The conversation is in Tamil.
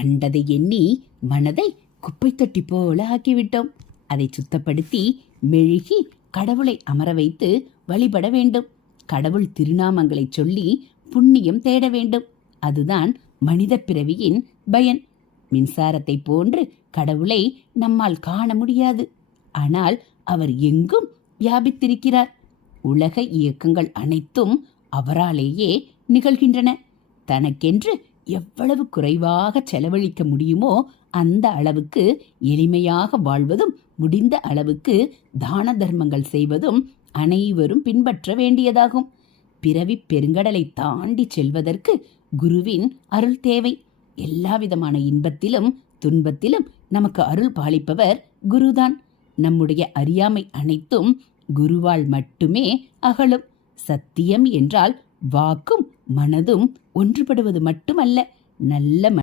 கண்டதை எண்ணி மனதை குப்பை தொட்டி போல ஆக்கிவிட்டோம். அதை சுத்தப்படுத்தி மெழுகி கடவுளை அமர வைத்து வழிபட வேண்டும். கடவுள் திருநாமங்களை சொல்லி புண்ணியம் தேட வேண்டும். அதுதான் மனித பிறவியின் பயன். மின்சாரத்தை போன்று கடவுளை நம்மால் காண முடியாது. ஆனால் அவர் எங்கும் வியாபித்திருக்கிறார். உலக இயக்கங்கள் அனைத்தும் அவராலேயே நிகழ்கின்றன. தனக்கென்று எவ்வளவு குறைவாக செலவழிக்க முடியுமோ அந்த அளவுக்கு எளிமையாக வாழ்வதும், முடிந்த அளவுக்கு தான தர்மங்கள் செய்வதும் அனைவரும் பின்பற்ற வேண்டியதாகும். பிறவி பெருங்கடலை தாண்டி செல்வதற்கு குருவின் அருள் தேவை. எல்லாவிதமான இன்பத்திலும் துன்பத்திலும் நமக்கு அருள் பாலிப்பவர் குருதான். நம்முடைய அறியாமை அனைத்தும் குருவால் மட்டுமே அகலும். சத்தியம் என்றால் வாக்கும் மனதும் ஒன்றுபடுவது மட்டுமல்ல, நல்ல